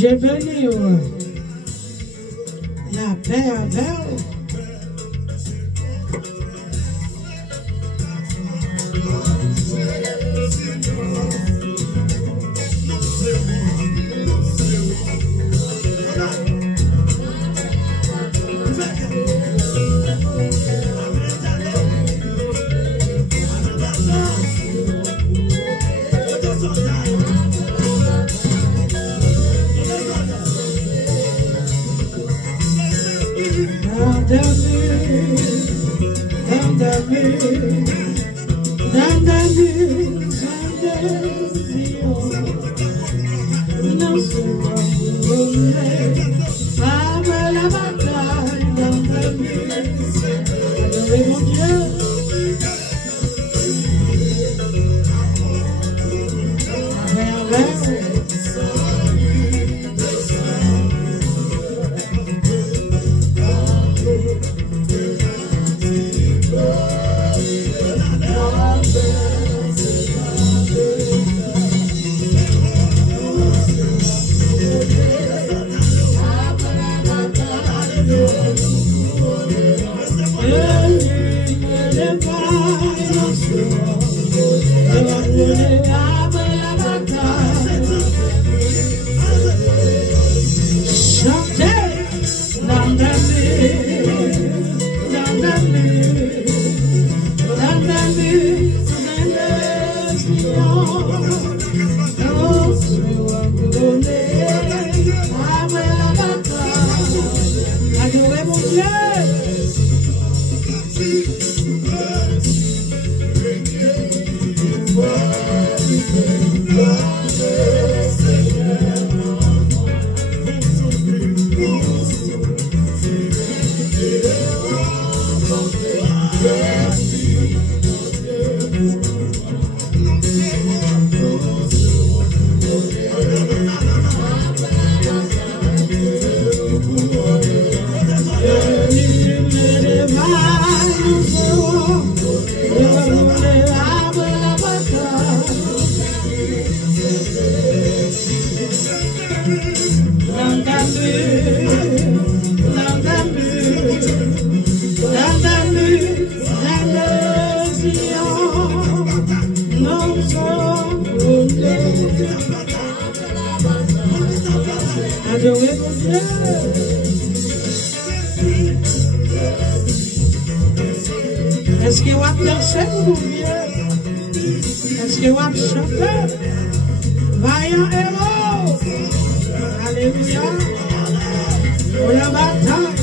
J'ai venu la paix avec vous. Est-ce que vous avez dansé pour vous? Est-ce que vous avez chanté? Vaillant héros! Alléluia! Pour la bataille!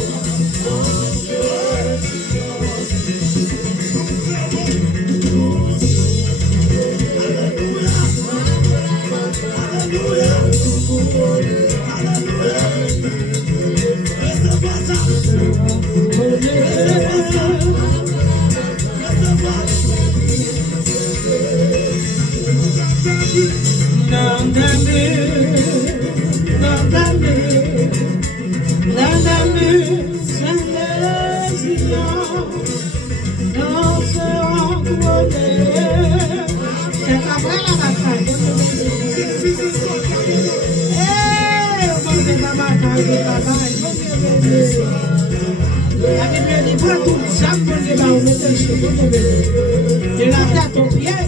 De la tête aux pieds,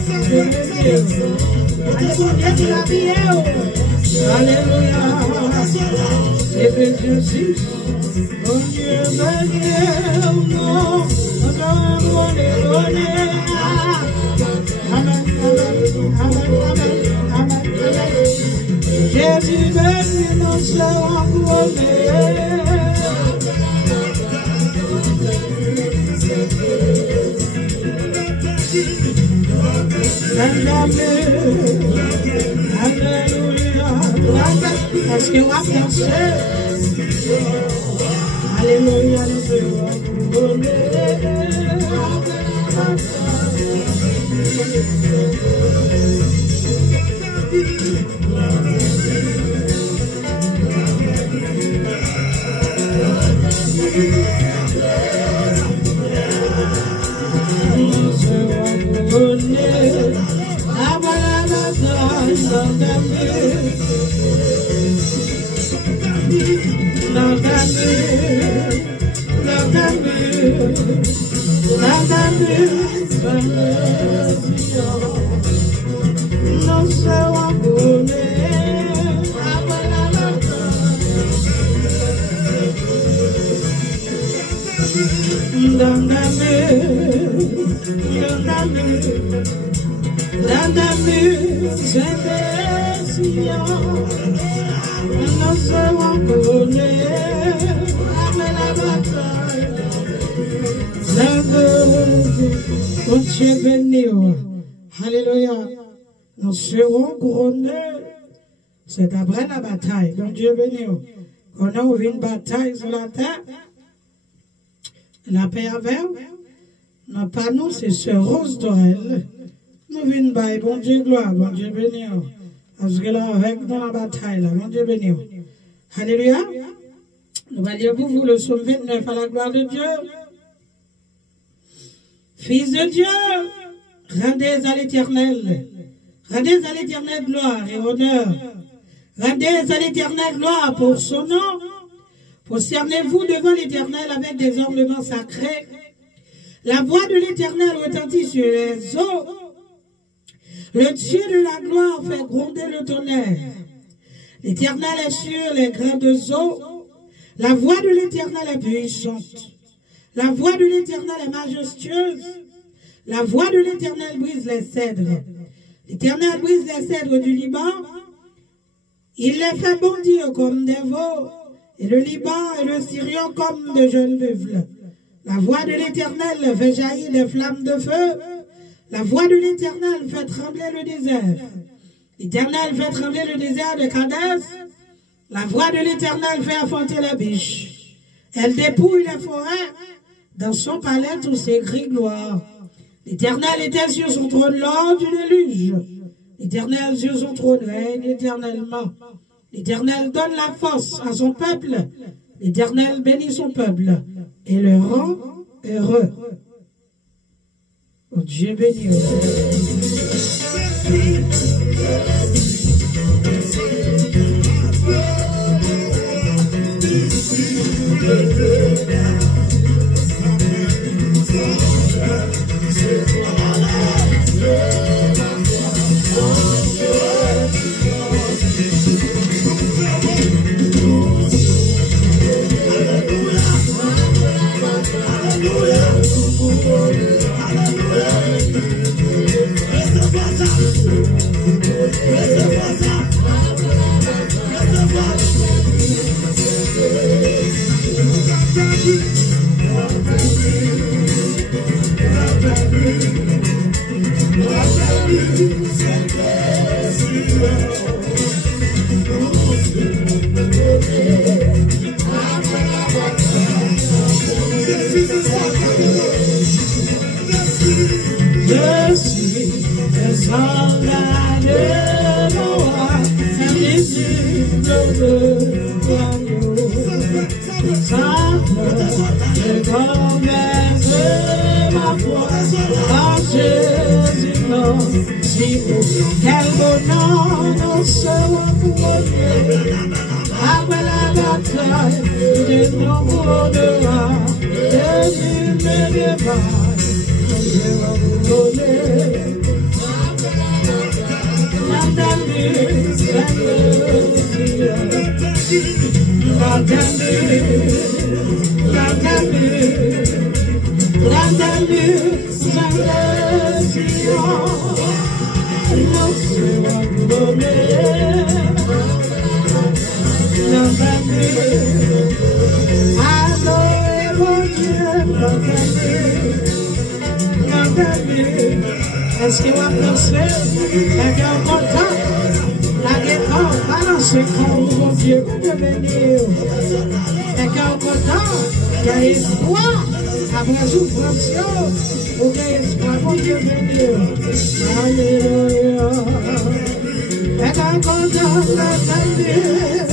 alléluia. Et que Jésus, mon Dieu, mon nom, mon donné. Amen, amen, amen, amen. Jésus, béni, mon Seigneur, alléluia. Parce que vous avez dansé. Alléluia. Não sei onde Dieu béni. Alléluia. Nous serons couronnés. C'est après la bataille. Donc Dieu béni. On a ouvert une bataille sur la terre. La paix avec. Non, pas nous, c'est ce Rose d'Orel. Nous venons bailler, bon Dieu gloire, bon Dieu béni. Parce que là, avec dans la bataille, là, bon Dieu béni. Alléluia. Nous allons lire pour vous le psaume 29 à la gloire de Dieu. Fils de Dieu, rendez à l'Éternel gloire et honneur. Rendez à l'Éternel gloire pour son nom. Prosternez-vous devant l'Éternel avec des ornements sacrés. La voix de l'Éternel retentit sur les eaux. Le Dieu de la gloire fait gronder le tonnerre. L'Éternel est sur les grandes eaux. La voix de l'Éternel est puissante. La voix de l'Éternel est majestueuse. La voix de l'Éternel brise les cèdres. L'Éternel brise les cèdres du Liban. Il les fait bondir comme des veaux. Et le Liban et le Syrian comme de jeunes buffles. La voix de l'Éternel fait jaillir des flammes de feu. La voix de l'Éternel fait trembler le désert. L'Éternel fait trembler le désert de Kadès. La voix de l'Éternel fait affronter la biche. Elle dépouille les forêts. Dans son palais, tout s'écrit gloire. L'Éternel était sur son trône lors du déluge. L'Éternel sur son trône règne éternellement. L'Éternel donne la force à son peuple. L'Éternel bénit son peuple et le rend heureux. Oh, Dieu béni. Est-ce qu'il va danser? La guerre content, la guerre balancer comme mon Dieu, Dieu béni. La guerre content, il y a espoir, après souffrance, il y a espoir, mon Dieu béni. Alléluia. La guerre content, la guerre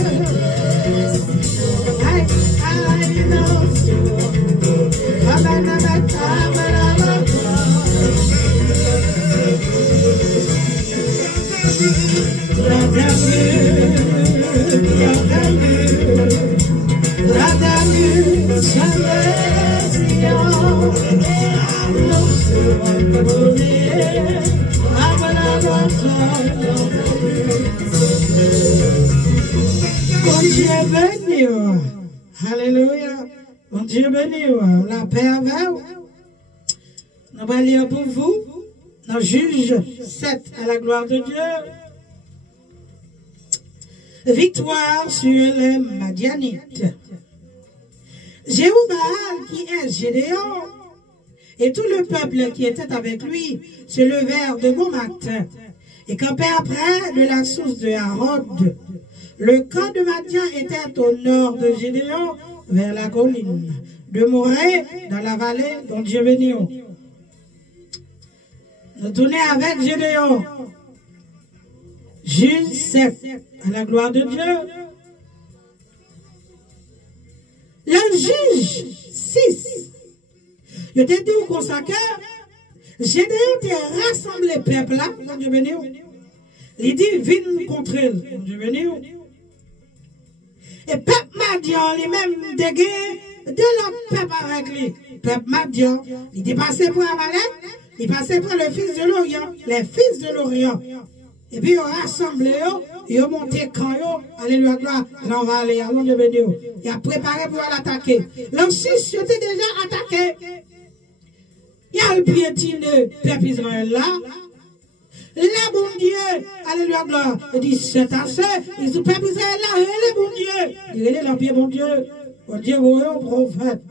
Bon Dieu béni, alléluia. Bon Dieu béni, la paix avec vous. Nous allons lire pour vous dans Juge 7 à la gloire de Dieu. Victoire sur les Madianites. Jéhoubaal, qui est Gédéon, et tout le peuple qui était avec lui se levèrent de bon matin et campèrent près de la source de Harod. Le camp de Madian était au nord de Gédéon, vers la colline de Morée, dans la vallée dont Dieu bénit. Nous tournons avec Gédéon. Juge 7, à la gloire de Dieu. Le juge 6. Je te dis au consacré, Gédéon t'a rassemblé le peuple là, mon Dieu béni. Il dit, viens contre elle, mon Dieu béni. Et peuple Madian, lui-même, dégué de l'autre peuple avec lui. Peuple Madian, il est passé pour Amalek, il est passé pour le fils de l'Orient, les fils de l'Orient. Et puis, ils ont rassemblé, ils ont monté quand ils, alléluia, gloire, on va aller, allons Dieu béni. Il a préparé pour l'attaquer. L'an 6, il était déjà attaqué. Il a le piétiné, peuple Israël là. Là, bon Dieu, alléluia, gloire. Il dit, c'est assez. Il dit, peuple Israël là, il est bon Dieu. Il est leur pied, bon Dieu. Bon Dieu, vous êtes un prophète.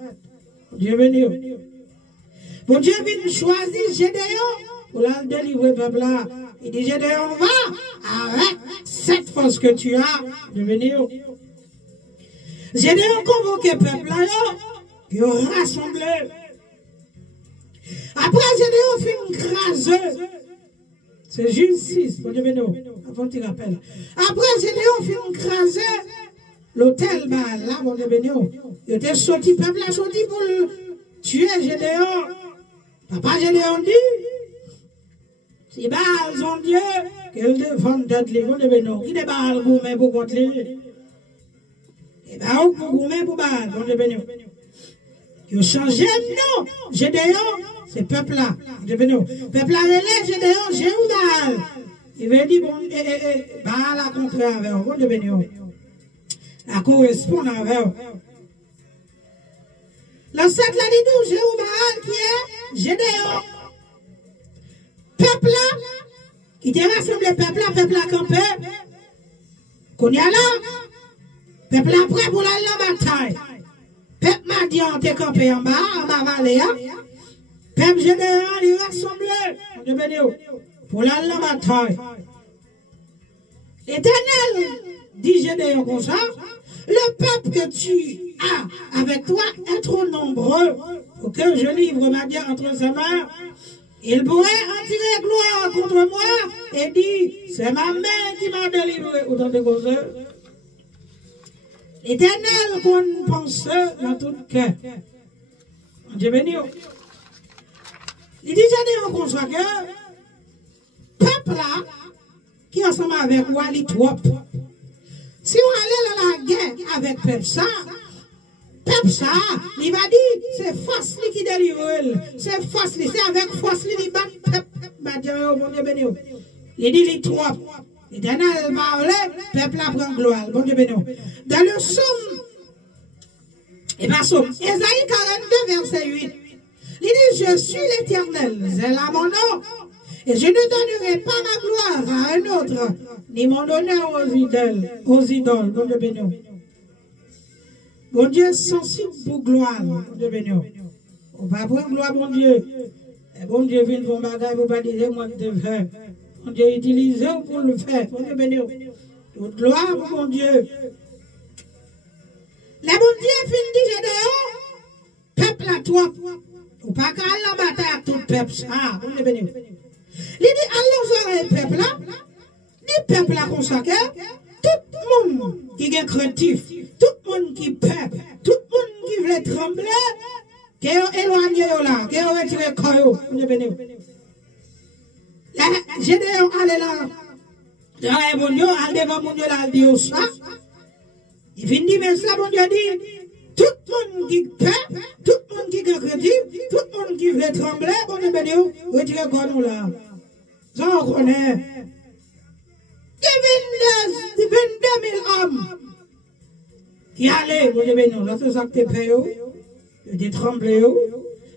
Bon Dieu béni. Bon Dieu vient choisir Gédéon pour la délivrer, peuple là. Il dit, Gédéon, va avec cette force que tu as de venir. Gédéon convoqué peuple là, il a rassemblé. Après, Gédéon fait une craseuse. C'est juste 6, mon Dieu béni. Avant tu rappelles. Après, Gédéon fait une craseuse. L'hôtel, là, mon Dieu béni. Il était sorti, peuple là sorti pour tuer Gédéon. Papa Gédéon dit, si Baal son Dieu, qu'elle défende d'être libre, mon Dieu béni. Qui est Baal gourmet pour contre lui? Et Baal pour gourmet pour Baal, mon Dieu béni. Ils ont changé de nom. Gédéon, c'est peuple là. Dieu béni. Peuple là, relève Gédéon, Jéhoubaal. Il veut dire, bon, Baal a contraire avec vous, Dieu béni. La correspond avec vous. L'ancêtre l'a dit nous, Jéhoubaal, qui est Gédéon. Peuple là, qui te rassemble peuple là campé. Qu'on y a là, peuple là prêt pour la bataille. Peuple Madian te campé en bas vallée. Peuple Gédéon, il rassemble pour la bataille. L'Éternel dit Gédéon comme ça, le peuple que tu as avec toi est trop nombreux pour que je livre Madian entre ses mains. Il pourrait en tirer gloire contre moi et dit, c'est ma main qui m'a délivré autant de causes. L'Éternel qu'on pense dans tout cœur. Dieu béni. Il dit, j'ai dit comme ça que peuple là, qui est ensemble avec moi, il est trop. Si on allait dans la guerre avec peuple ça, il va dire, c'est force qui délivre, c'est force, c'est avec force qui bat peuple, bon Dieu béni. Il dit, il est trop. L'Éternel parle, peuple apprend gloire, bon Dieu béni. Dans le psaume, et bien psaume, Ésaïe 42, verset 8, il dit, je suis l'Éternel, c'est là mon nom, et je ne donnerai pas ma gloire à un autre, ni mon honneur aux idoles, bon Dieu béni. Bon Dieu est sensible pour gloire, bon Dieu béni. On va prendre gloire, bon Dieu. Et bon Dieu vient pour bagaille, pour pas dire moi de faire. Bon Dieu utilise pour le faire, bon Dieu béni. Toute gloire pour mon Dieu. Le bon Dieu finit dit Gédéon, peuple à toi. Ou pas qu'à la bataille à tout peuple. Ah, bon Dieu béni. Il dit, allons voir le peuple là. Le peuple là consacré. Tout le monde qui est craintif, tout le monde qui peur, tout le monde qui veut trembler, qui est éloigné là, qui est retiré le corps. Gédéon allait là, bon Dieu, allait devant mon Dieu là, il dit ça. Il finit, mais ça, bon Dieu dit, Tout le monde qui paie, tout le monde qui a crédit, tout le monde qui veut trembler, bon Dieu béni, retirez quoi nous là. Ça on connaît. 22 000 hommes qui allaient, bon Dieu béni, là c'est ça que tu payes, tu tremblé. 22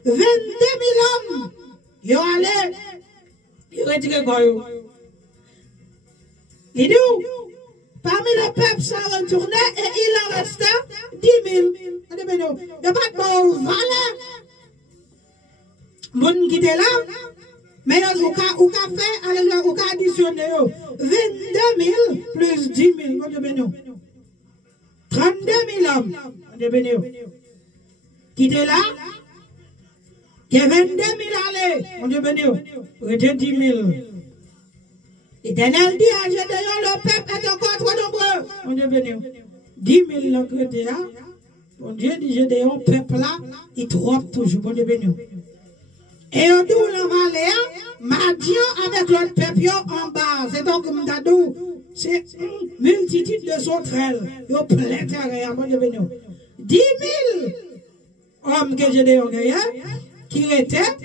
000 hommes qui allaient, ils retirent quoi. Il dit, parmi le peuple, ça retournait et il en restait 10 000. Il n'y a pas de bon valeur. Moun qui était là, mais on a fait, alléluia, on a additionné 22 000 plus 10 000. 32 000 hommes. Qui était là, qui a 22 000 allés. On dit, on dit 10 000. L'Éternel dit à Gédéon, le peuple est encore trop nombreux. On dit béni. 10 000 l'enquêté. Bon Dieu dit Gédéon, peuple là, il trompe toujours. Bon Dieu béni. Et on dit la vallée, Madian avec l'autre peuple en bas. C'est donc comme Dadou. C'est une multitude de sauterelles. Ils ont plein de terre. Bon Dieu béni. 10 000 hommes que Gédéon gagne, qui étaient.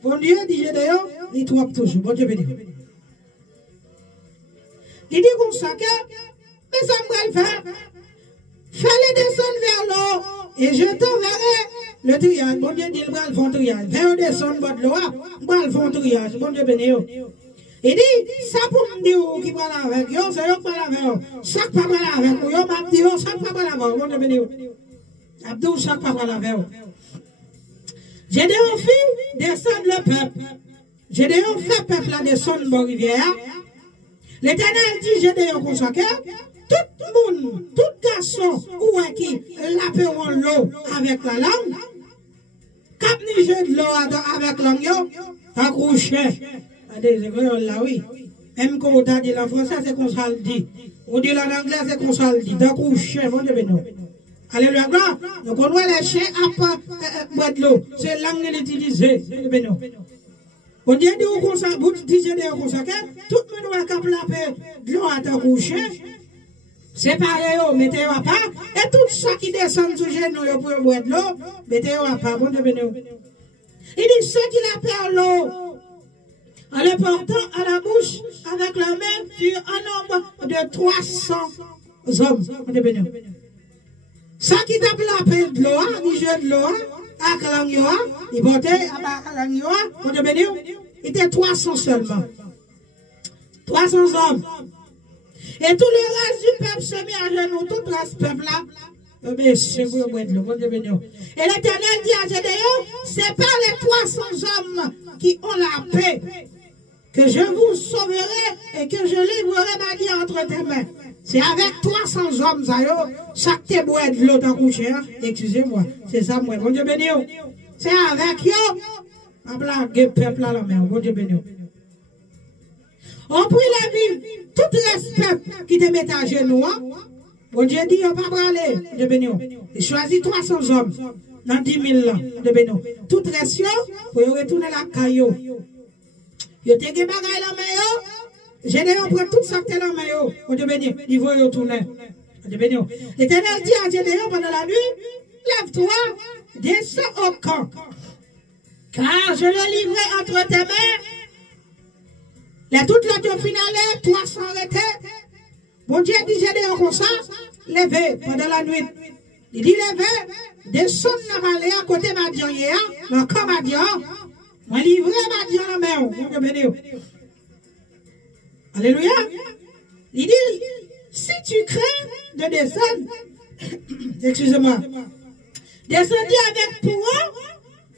Bon Dieu dit Gédéon, il trompe toujours. Bon Dieu béni. Il dit comme ça que, mais ça me va le faire. Fais-les descendre vers l'eau et je t'enverrai le triage. Bon Dieu dit, il va le faire triage. Vers descendre vers l'eau, il va le faire triage. Bon Dieu béni. Il dit, ça pour me dire qui parle avec eux, c'est eux qui parlent avec eux. Ça qui parle avec eux, m'a dit, ça qui parle avec eux. Bon Dieu béni. Abdou, ça qui parle avec eux. J'ai des filles descendre le peuple. J'ai des fait peuple là descendre dans la rivière. L'Éternel dit, j'ai des consacrés, tout le monde, tout garçon, ou qui l'appelleront l'eau avec la langue, cap ni jeu de l'eau avec la langue, accroché. Là, oui. Même quand on dit en français, c'est qu'on ça le dit. On dit en anglais, c'est qu'on ça le dit. D'accroché, bon Dieu béni. Alléluia, gloire. Donc on doit les chiens à pas boire de l'eau. C'est la langue l'utiliser. Bon Dieu béni. On dit que vous disiez que tout le monde va capter de l'eau à ta couche. Séparez, mettez-vous à part. Et tout ça qui descend sur genoux pour boire de l'eau, mettez-vous à part. Bon Dieu béni. Il dit ceux qui l'appellent l'eau, en le portant à la bouche avec la main, furent un nombre de 300 hommes. Bon Dieu béni. Ça qui t'appelle de l'eau, du jeu de l'eau, à Kalangyoa, il portait à Kalangyoa, on te bénit, il était 300 seulement. 300 hommes. Et tout le reste du peuple se mit à genoux, tout le reste du peuple là, mais c'est pour le bon Dieu béni. Et l'Éternel dit à Gédéon, c'est par les 300 hommes qui ont la paix que je vous sauverai et que je livrerai ma vie entre tes mains. C'est avec 300 hommes, ça y est, chaque te boit de l'eau dans coucher, excusez-moi, c'est ça, moi, bon Dieu béni. C'est avec eux, à blaguer peuple à la mer, bon Dieu béni. On prit la vie, tout le peuple qui te met à genoux, bon Dieu dit, on va pas aller, bon Dieu béni. Il choisit 300 hommes, dans 10 000 ans, bon Dieu béni. Tout reste, pour retourner la caillou. Yo te ge bagay la main. Gédéon prend tout ça que la main. On Dieu béni, il va retourner. On Dieu béni. L'Éternel dit à Gédéon pendant la nuit, lève-toi, descends au camp. Car je le livrerai entre tes mains. Les toutes les deux finales, 300 étaient. Bon Dieu dit Gédéon comme ça, levez pendant la nuit. Il dit levez, descends dans la vallée à côté de Madian, dans le camp Madian. On livrer Madian la main. Bon Dieu béni. Alléluia. Il dit, si tu crains de descendre, excusez-moi, descendez avec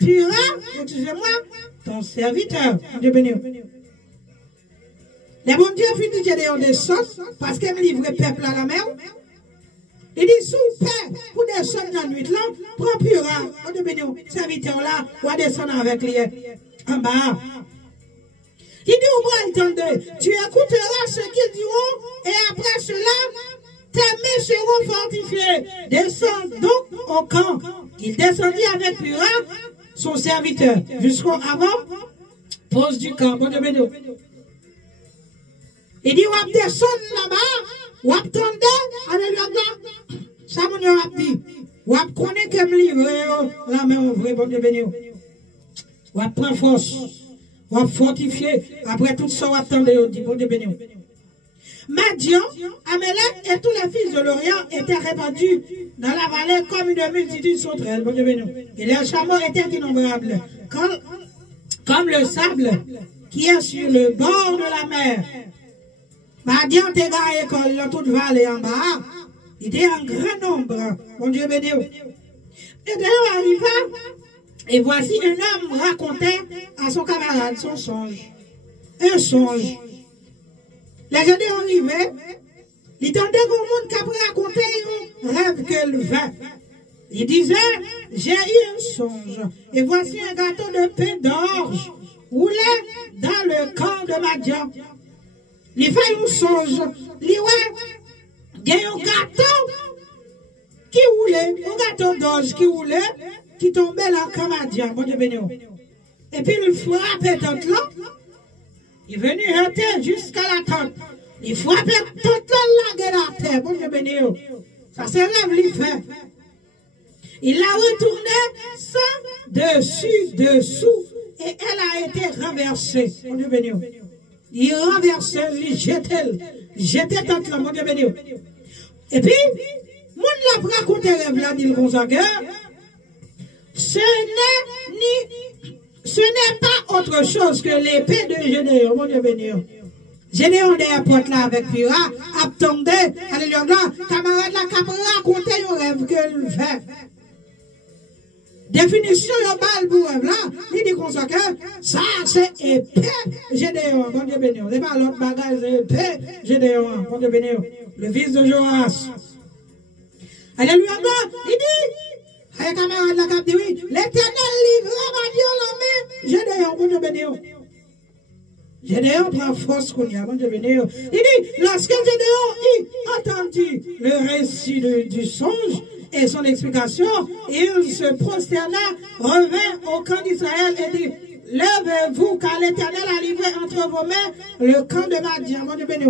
Pura, excusez-moi, ton serviteur. Dieu béni. Les bons dieux finissent de Gédéon descendre parce qu'elle me livrait peuple à la mer. Il dit, sous paix, pour descendre dans la nuit là, prends Pura, Dieu béni, serviteur là, ou à descendre avec lui en bas. Il dit, attendez, tu écouteras ce qu'ils diront, et après cela, tes mains seront fortifiées. Descends donc au camp. Il descendit avec Pura, son serviteur, jusqu'au avant, pose du camp. Bon Dieu béni. Il dit, on descend là-bas, on attendait, alléluia, ça mon Dieu a dit. Ou ap connaît que me livre la main ouverte, bon Dieu béni. Ou ap prend force. Ou ap fortifié. Après tout ça, ou attendez, bon Dieu béni. Madian, Amélec et tous les fils de l'Orient étaient répandus dans la vallée comme une multitude sauterelle. Bon Dieu béni. Et leurs chameaux étaient innombrables, comme le sable qui est sur le bord de la mer. Madian était garé dans toute vallée en bas. Il était en grand nombre. Bon Dieu béni. Et d'ailleurs arriva, et voici un homme racontait à son camarade son songe. Un songe. Les gens arrivaient, ils tendaient au monde qu'après raconter un rêve qu'elle vint. Il disait, j'ai eu un songe, et voici un gâteau de pain d'orge roulé dans le camp de Madian. Il fait un songe, il y a un gâteau qui roulait, un gâteau d'orge qui roulait, qui tombait dans le camp de Madian. Bon Dieu béni. Et puis il frappait tout là. Il est venu heurter jusqu'à la tente. Il frappait toute la terre. Bon Dieu béni. Ça c'est rêve qu'il fait. Il l'a retourné sans dessous. Et elle a été renversée. Bon Dieu béni. Il renversait, il jetait toute la. Bon Dieu béni. Et puis, mon l'a raconté rêve là, dit le Gonzague. Ce n'est pas autre chose que l'épée de Gédéon. Mon Dieu béni. Gédéon des portes là avec Pira, attendait, alléluia, camarade la camarade racontait un rêve que le fait. Définition de balle pour rêve là, il dit comme ça que ça c'est épée Gédéon. Mon Dieu béni. C'est pas l'autre bagage, c'est épée Gédéon. Mon Dieu béni. Le fils de Joas. Alléluia, il dit, hey, camarade la cap dit oui, l'Éternel livre Madian la main Gédéon. Mon Dieu béni. Gédéon prend force qu'on y a. Mon Dieu béni. Il dit, lorsque Gédéon entendit le récit du songe et son explication, il se prosterna, revint au camp d'Israël et dit, levez-vous car l'Éternel a livré entre vos mains le camp de Madian. Mon Dieu béni.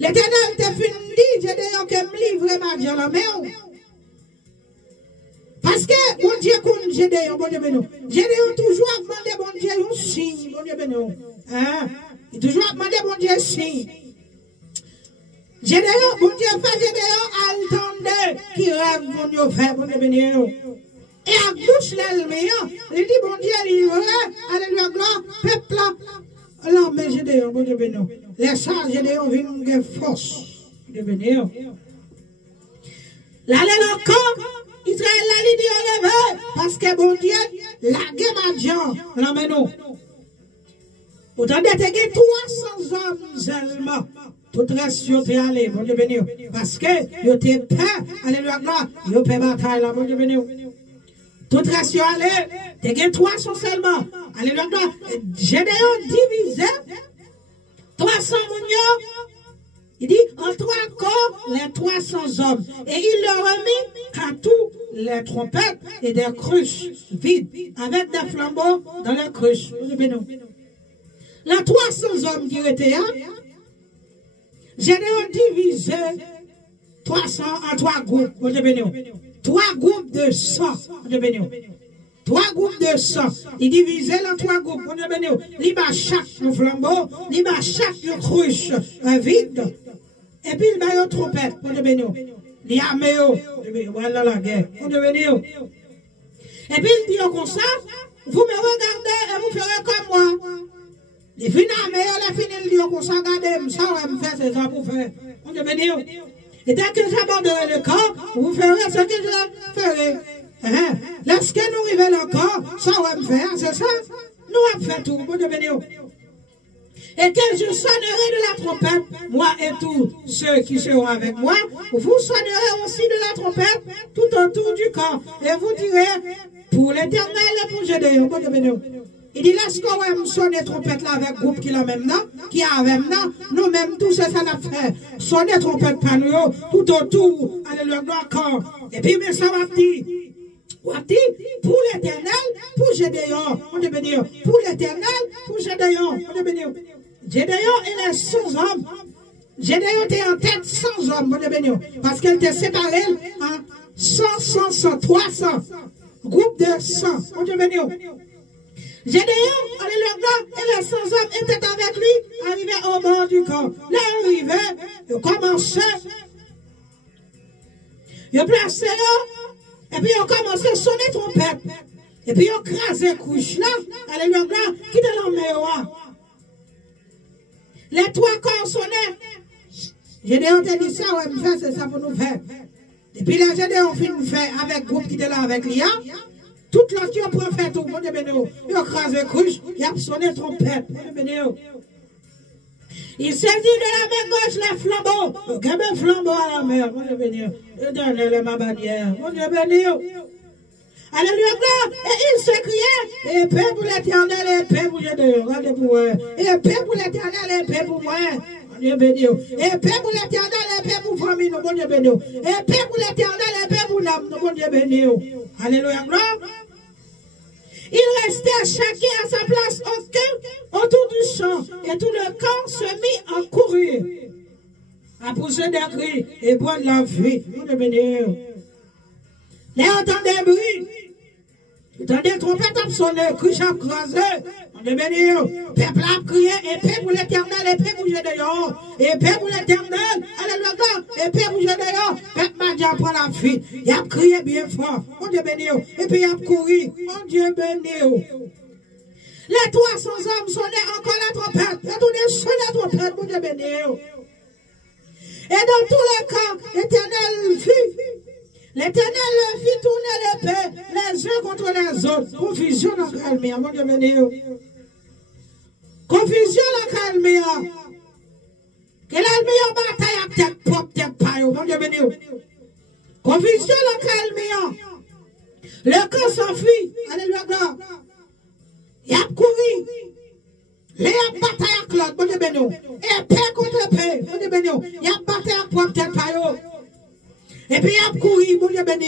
L'Éternel t'a dit, Gédéon, que me livre Madian la main. Parce que bon Dieu compte Gédéon, bon Dieu béni. Gédéon toujours a demandé bon Dieu un signe, bon Dieu béni. Hein? Il toujours a demandé bon Dieu un signe. Gédéon, bon Dieu fait Gédéon, attendez qui rêve bon Dieu fait, bon Dieu béni. Et à bouche l'elméant, il dit bon Dieu livre, alléluia gloire, peuple là. Alors mais Gédéon, bon Dieu béni. Les sages Gédéon viennent de force, bon Dieu béni. L'aller encore. Israël l'a dit au lever, parce que bon Dieu, la guerre Madian, l'emmène. Autant d'être 300 hommes seulement, tout reste sur te aller, bon Dieu béni. Parce que, yo te paix, alléluia, gloire, yo paix bataille là, bon Dieu béni. Tout reste sur aller, te 300 seulement, alléluia, gloire. Gédéon divisé, 300 mounions. Il dit, en 3 corps, les 300 hommes. Et il leur a mis à tous les trompettes et des cruches vides, avec des flambeaux dans les cruches. Les 300 hommes qui étaient là, Gédéon divisé 300 en 3 groupes. 3 groupes de 100. 3 groupes de 100. Il divisait en 3 groupes. Il bat chaque flambeau, il bat chaque cruche vide. Et puis il bat une trompette. Il a mis voilà la guerre. Et puis il dit comme ça, vous me regardez et vous ferez comme moi. Il finit à meilleur, il finit, il dit comme ça, regardez, ça va me faire, c'est ça pour faire. Et dès que j'aborderai le corps, vous ferez ce que je ferai. Lorsque nous arrivons encore, ça va me faire, c'est ça. Nous avons fait tout. Et que je sonnerai de la trompette, moi et tous ceux qui seront avec moi, vous sonnerez aussi de la trompette tout autour du corps. Et vous direz, pour l'Éternel et pour Gédéon. Il dit, lorsqu'on sonne les trompettes là avec le groupe qui a même nom, qui a même nom, nous-mêmes tous ça l'a fait. Sonner les trompettes par nous, tout autour, alléluia, corps. Et puis, mais ça va dire. Pour l'Éternel, pour Gédéon, on est béni. Pour l'Éternel, pour Gédéon, on est béni. Gédéon et les 100 hommes. Gédéon était en tête 100 hommes, on est béni. Parce qu'elle était séparée en 100, 100, 100, 300. Groupe de 100. Mon Dieu béni. Gédéon, alléluia, et les 100 hommes étaient avec lui, arrivaient au bord du camp. Là, arrivaient, ils commençaient, ils plaçaient là, et puis ils ont commencé à sonner trompette. Et puis ils ont crasé couche là, alléluia, qui était l'homme. Les trois corps sonnaient. Gédéon t'a dit ça, ouais, me fait, c'est ça pour nous faire. Et puis les Gédéon fin nous faire avec le groupe qui était là avec l'IA. Toute l'autre qui ont fait tout, mon Dieu béni. Ils ont crasé couche, ils ont sonné trompette, mon Dieu béni. Il saisit de la main gauche les flambeaux. Il y a un flambeau à la mer, mon Dieu béni. Il donne ma bannière, mon Dieu béni. Alléluia, et il s'écriait, épée pour l'éternel, épée pour Gédéon, regardez pour moi. Épée pour l'éternel, épée pour moi. Mon Dieu béni. Épée pour l'éternel, épée pour famille, mon Dieu béni. Épée pour l'éternel, épée pour l'âme, mon Dieu béni. Alléluia, gloire. Il restait chacun à sa place autour du champ, et tout le camp se mit en courir, à pousser des cris et boire de la vie. Mon Dieu béni. Les entendez des bruits. Entendez trompettes à sonner, couche à crasé. On est béni. Peuple a crié, épée pour l'éternel, épée pour Gédéon. Épée pour l'éternel, alléluia, épée pour Gédéon. Peuple m'a dit à prendre la fuite. Il a crié bien fort. Mon Dieu béni. Et puis il a couru. Mon Dieu béni. Les 300 hommes sonnaient encore la trompette. Ils ont sonné la trompette, mon Dieu béni. Et dans tous les cas, l'éternel fit. L'éternel fit tourner l'épée, les uns contre les autres. Confusion dans la calmia, mon Dieu béni. Confusion dans la calmia. Que l'ennemi bataille à tête propre, tête paille, mon Dieu béni. Confusion dans la calmia. Le camp s'enfuit. Alléluia, gloire. Il a couru. Il a bataille à Claude, mon Dieu béni. Épée contre épée, mon Dieu béni. Il a bataille à propre, tête paille. Et puis il a couru, mon Dieu béni.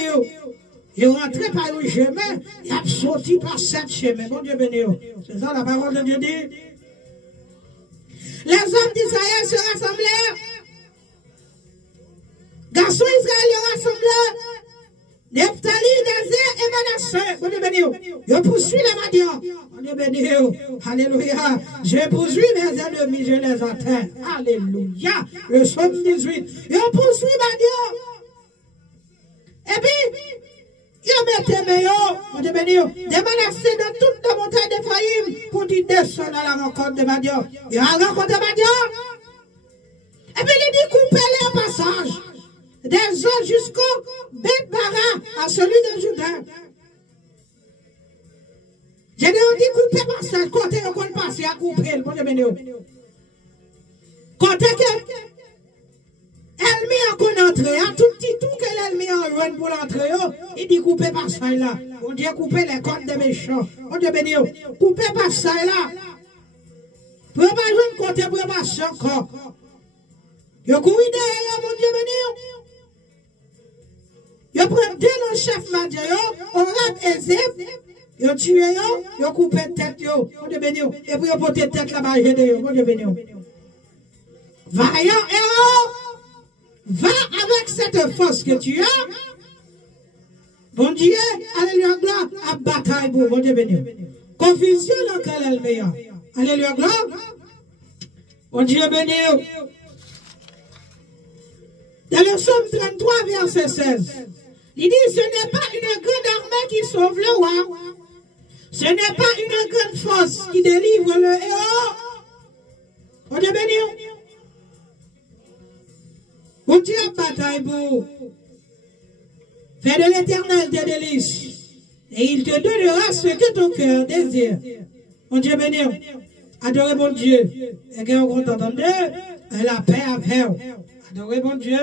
Il est rentré par un chemin, il a sorti par 7 chemins, mon Dieu béni. C'est ça la parole de Dieu dit. Les hommes d'Israël se rassemblèrent. Garçons israéliens rassemblèrent. Nephtali, Nézer et Manassé, mon Dieu béni. Je poursuis les Madians, mon Dieu béni. Alléluia. Je poursuis mes ennemis, je les atteins. Alléluia. Le psaume 18. Je poursuis Madians. Et puis, il mettait meilleur, mon Dieu béni, des menacés dans toute la montagne d'Ephraïm pour dire descendre à la rencontre de Madian. Il a rencontré Madian. Et puis il dit couper les passages des eaux jusqu'au Bet-Bara, à celui de Juda. J'ai dit couper le passage, côté on peut passer à couper, mon Dieu béni. Côté que l'ennemi a qu'on entre, à tout petit tout que l'ennemi a rejoint pour l'entrée, il dit couper par ça là. On dit couper les côtes des méchants. On dit béni, couper par ça là. Pour pas jouer un côté pour passer encore. Yo couru derrière, mon Dieu béni. Yo prend deux nos chefs Madian, on rate Ezeb, yo tué yo coupé tête yo, mon Dieu béni. Et puis yo porté tête là-bas, mon Dieu béni. Vaillant héros. Va avec cette force que tu as. Bon Dieu, alléluia, gloire, à bataille pour mon Dieu béni. Confusion dans quelle meilleure. Alléluia, gloire. Bon Dieu béni. Dans le psaume 33, verset 16, il dit, ce n'est pas une grande armée qui sauve le roi. Ce n'est pas une grande force qui délivre le héros. Bon Dieu béni. Bon Dieu, bataille pour faire de l'éternel tes délices. Et il te donnera ce que ton cœur désire. Mon Dieu béni. Adorez mon Dieu. Et que vous entendez, la paix à faire. Adorez mon Dieu.